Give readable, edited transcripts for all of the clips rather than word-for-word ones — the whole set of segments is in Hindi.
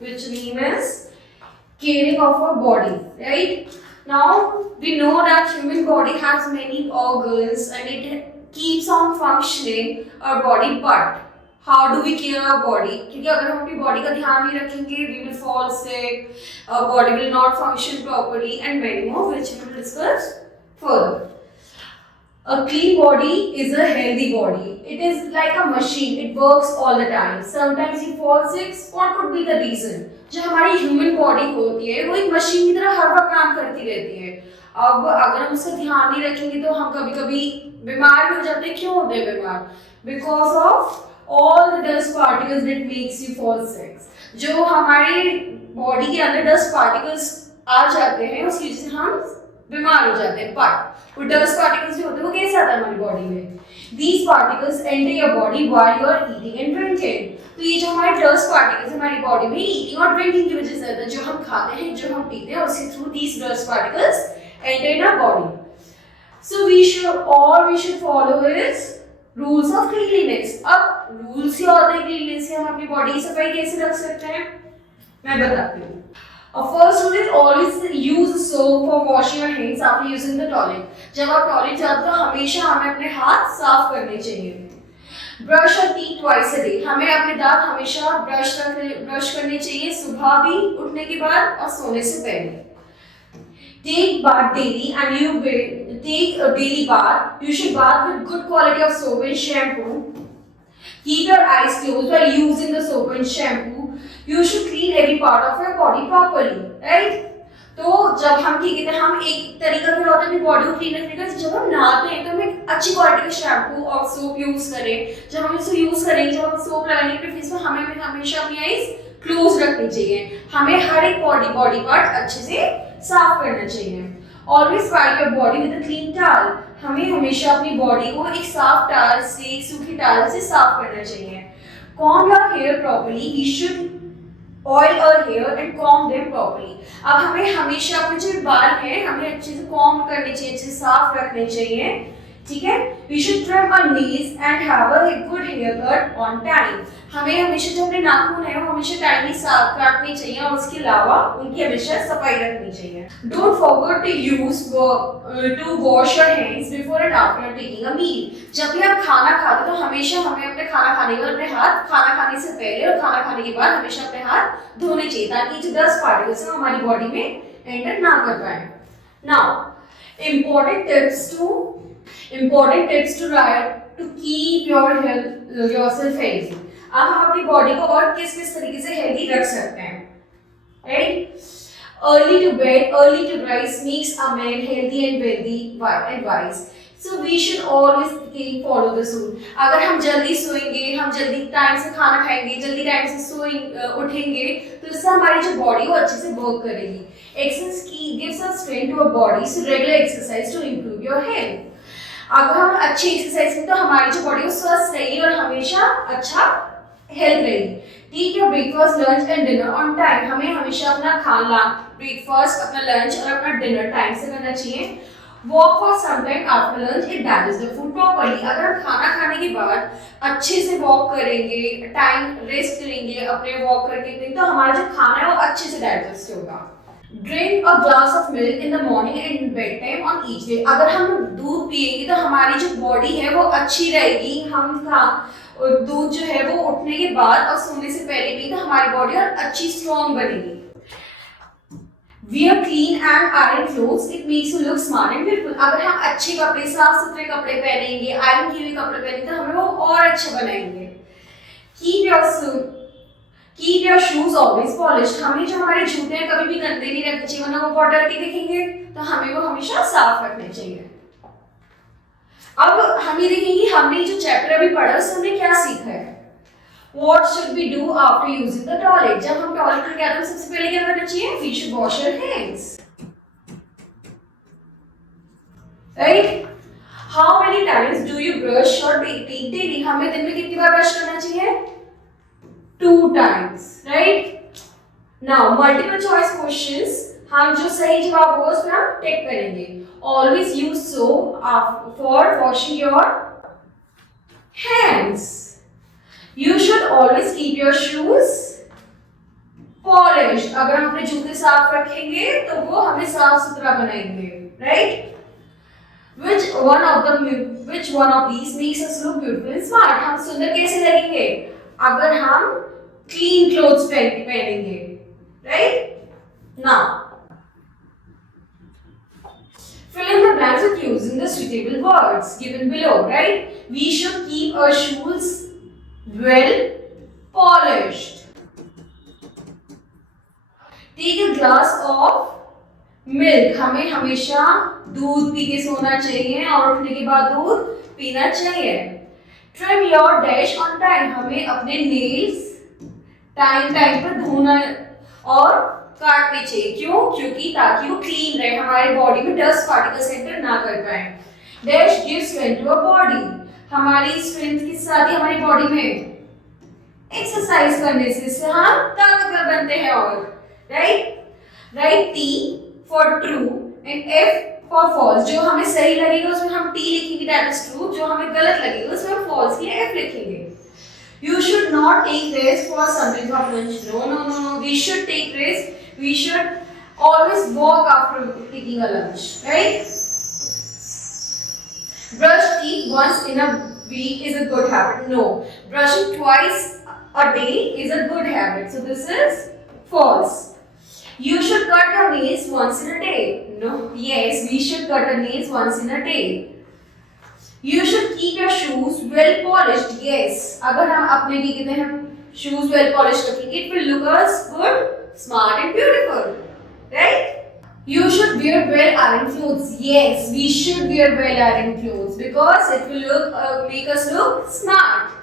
which name is caring of our body, right? Now we know that human body has many organs and it keeps on functioning our body, but how do we care our body? क्योंकि अगर हम अपनी body का ध्यान नहीं रखेंगे, we will fall sick, our body will not function properly, and many more, which we will discuss further. A clean body is a healthy body. It is like a machine. It works all the time. Sometimes you fall sick. What could be the reason? जो हमारी ह्यूमन बॉडी होती है वो एक मशीन की तरह हर वक्त काम करती रहती है. अब अगर हम उसका ध्यान नहीं रखेंगे तो हम कभी कभी बीमार भी हो जाते हैं. क्यों होते हैं बीमार? Because of all the dust particles that makes you fall sick. जो हमारे बॉडी के अंदर डस्ट पार्टिकल्स आ जाते हैं उसकी वजह से हम बीमार हो जाते हैं. बट वो डस्ट पार्टिकल्स जो होते हैं वो कैसे आते हैं हमारी बॉडी में? These particles enter your body while you are eating and drinking. तो ये जो हमारे डस्ट पार्टिकल्स हमारी बॉडी में ईटिंग और ड्रिंकिंग की वजह से आता है. जो हम खाते हैं, जो हम पीते हैं, उसके through these dust particles enter in our body. So we should follow is rules of cleanliness. अब rules क्या होते हैं cleanliness के? हम अपनी बॉडी की सफाई कैसे रख सकते हैं मैं बताती हूँ. First rule is always use soap for washing your hands after using the toilet. जब आप टॉयलेट जाते हो हमेशा हमें अपने हाथ साफ करने चाहिए. ब्रश और टीथ ट्वाइस अ डे. हमें अपने दांत हमेशा ब्रश करने चाहिए, सुबह भी, उठने के बाद और सोने से पहले. Take bath daily and you will take a daily bath. You should bath with good quality of soap and shampoo. Keep your eyes closed while using the soap and shampoo. You should clean every part of your body properly, right? तो जब हम ठीक है हम एक तरीका क्या होता है अपनी बॉडी को क्लीन रखने का, जब हम नहाते हैं तो हम एक अच्छी क्वालिटी का शैम्पू और सोप यूज करें. जब हम इसको यूज करेंगे, जब हम सोप लगाएंगे अपने फेस में, हमें हमेशा अपनी आईज क्लोज रखनी चाहिए. हमें हर एक बॉडी पार्ट अच्छे से साफ करना चाहिए. Always wipe your body with a clean towel. हमें हमेशा अपनी बॉडी को एक साफ टॉवल से, एक सूखी टॉवल से साफ करना चाहिए. Comb your hair properly. We should oil our hair and comb them properly. अब हमें हमेशा अपने जो बाल हैं हमें अच्छे से कॉम्ब करने चाहिए, अच्छे से साफ रखने चाहिए, ठीक है. We should trim our nails and have a good hair cut on time. हमें हमेशा जो अपने नाखून है वो हमेशा टाइमली साफ काटने चाहिए और उसके अलावा उनकी हमेशा सफाई रखनी चाहिए. Don't forget to wash your hands before and after taking a meal. जब भी आप खाना खाते हो तो हमेशा हमें अपने खाना खाने के बाद अपने हाथ, खाना खाने से पहले और खाना खाने के बाद हमेशा अपने हाथ धोने चाहिए ताकि जो डस्ट पार्टिकल्स हैं हमारी बॉडी में एंटर ना कर पाए. Now important tips to keep yourself healthy. अब हम अपनी बॉडी को और किस तरीके से हेल्दी रख सकते हैं, right? Early to bed, early to rise makes a man healthy and wealthy and wise. So we should always follow this rule. अगर हम जल्दी सोएंगे, हम जल्दी टाइम से खाना खाएंगे, जल्दी टाइम से उठेंगे, तो इससे हमारी जो बॉडी वो अच्छे से वर्क करेगी. Exercise gives us strength to our body, so regular exercise to improve your health. अगर हम अच्छी एक्सरसाइज करें तो हमारी जो बॉडी वो स्वस्थ रहेगी और हमेशा अच्छा हेल्थ रहेगी. Take your breakfast, lunch and dinner on time. हमें हमेशा अपना खाना, ब्रेकफास्ट, अपना लंच और अपना डिनर टाइम से करना चाहिए. Walk for some time after lunch, it digest the food properly. अगर हम खाना खाने के बाद अच्छे से वॉक करेंगे, टाइम रेस्ट करेंगे अपने वॉक करके, तो हमारा जो खाना है वो अच्छे से डाइजेस्ट होगा. Drink a glass of milk in the morning and bedtime on each day. अगर हम दूध पिएंगे तो हमारी जो बॉडी है वो अच्छी रहेगी. हम दूध जो है वो उठने के बाद और सोने से पहले पिएंगे तो हमारी बॉडी और अच्छी स्ट्रॉन्ग बनेगी. Wear clean and iron clothes. It makes you look smart and beautiful. अगर हम अच्छे कपड़े, साफ सुथरे कपड़े पहनेंगे, आयरन किए हुए कपड़े पहनेंगे तो हमें वो और अच्छा बनाएंगे. Keep your shoes always polished. हमें जो हमारे जूते हैं कभी भी गंदे नहीं रखने चाहिए, वरना वो बहुत डर्टी दिखेंगे, तो हमें वो हमेशा साफ रखने चाहिए. अब हम ये देखेंगे हमने जो चैप्टर अभी पढ़ा उससे हमने क्या सीखा है. What should we do after using the toilet? जब हम टॉयलेट करके आते हैं सबसे पहले क्या करना चाहिए? We should wash our hands. Right? How many times do you brush your teeth daily? हमें दिन में कितनी बार ब्रश करना चाहिए? 2 times, right? Now multiple choice questions. हम जो सही जवाब होगा उसमें हम टिक करेंगे. Always use soap for washing your hands. You should always keep your shoes polish, अगर हम अपने जूते साफ रखेंगे तो वो हमें साफ सुथरा बनाएंगे, right? Which one of these makes us look beautiful and smart? हम सुंदर कैसे लगेंगे अगर हम clean clothes पहनेंगे, right? Now, fill in the blanks with using the suitable words given below, right? We should keep our shoes well polished. Take a glass of milk, हमें हमेशा दूध पी के सोना चाहिए और उठने के बाद दूध पीना चाहिए। Trim your dash on time, हमें अपने नेल्स टाइम पर धोना और काटने चाहिए। क्यों? क्योंकि ताकि वो क्लीन रहे, हमारे बॉडी में डस्ट पार्टिकल्स एंटर ना कर पाए। Dash gives strength to our body, हमारी स्ट्रेंथ के साथ ही हमारी बॉडी में एक्सरसाइज करने से हम ताकतवर बनते हैं। और write T for true and F for false, जो हमें सही लगेगा उसमें हम टी लिखेंगे, दैट इज ट्रू। जो हमें गलत लगेगा उसमें हम फॉल्स के लिए एफ लिखेंगे। You should not take rest for something of lunch. No. We should take rest. We should always walk after taking a lunch, right? Brush teeth once in a week is a good habit. No. Brushing twice a day is a good habit. So this is false. You should cut your nails once in a day. No. Yes, we should cut our nails once in a day. You should keep your shoes well polished. Yes. अगर हम अपने लिए कहते हैं shoes well polished रखेंगे, it will look us good, smart and beautiful, right? You should wear well ironed clothes. Yes, we should wear well ironed clothes because it will make us look smart.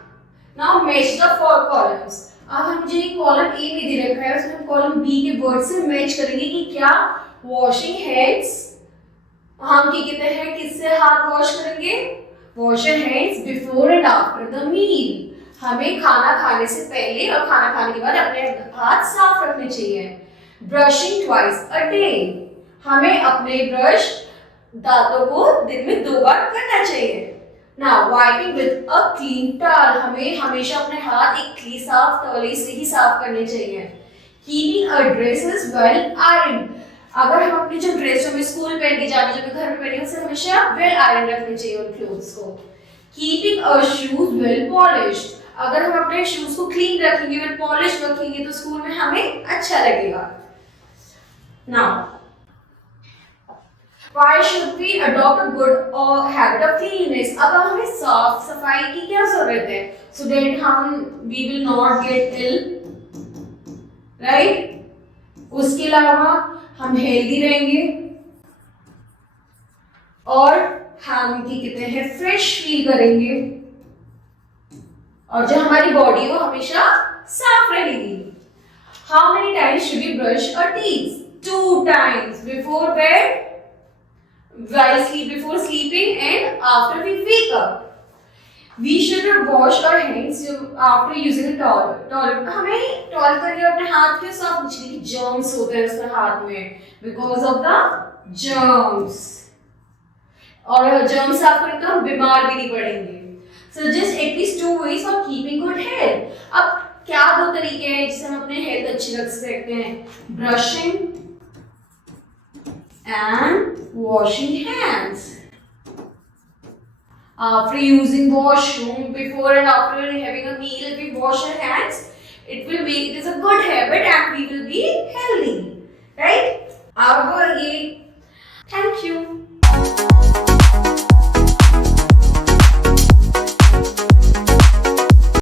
Now match the four columns. अब मुझे एक कॉलम ए में दे रखा है, उसमें हम कॉलम बी के वर्ड से मैच करेंगे कि क्या वॉशिंग हैंड्स, हम क्या कहते हैं किससे हाथ वॉश करेंगे? Wash your hands before and after the meal, हमें खाना खाने से पहले और खाना खाने के बाद अपने हाथ साफ रखने चाहिए। ब्रशिंग ट्वाइस अ डे, हमें अपने ब्रश दांतों को दिन में 2 बार करना चाहिए। Now wiping with a clean towel, हमें हमेशा अपने हाथ एक साफ टॉवल से ही साफ करने चाहिए। Keeping a dress is well iron, अगर हम अपनी जो ड्रेस जो स्कूल पहन के जाते हैं, जो घर में पहने उसे हमेशा वेल आयरन रखने चाहिए उन क्लोथ्स को। Keeping a shoes well polished, अगर हम अपने शूज को क्लीन रखेंगे, वेल पॉलिश्ड रखेंगे तो स्कूल में हमें अच्छा लगेगा। Now Why should we adopt a good habit of cleanliness? अब हमें साफ सफाई की क्या जरूरत है? So that we will not get ill, right? उसके अलावा हम हेल्दी रहेंगे और हम क्या कहते हैं फ्रेश फील करेंगे और जो हमारी बॉडी है वो हमेशा साफ रहेगी। How many times should we brush our teeth? 2 times before bed, before sleeping and after we wake up. We should wash our hands after using a towel. हमें towel करके अपने हाथ के साफ पूछने की germs होते हैं उसके हाथ में because of the germs. और germs साफ करें तो हम बीमार भी नहीं पड़ेंगे। Suggest at least 2 ways of keeping good health. अब क्या 2 तरीके हैं जिससे हम अपने हेल्थ अच्छी रख सकते हैं? Brushing and washing hands. After using washroom, before and after having a meal, if we wash our hands, it is a good habit and we will be healthy, right? Thank you.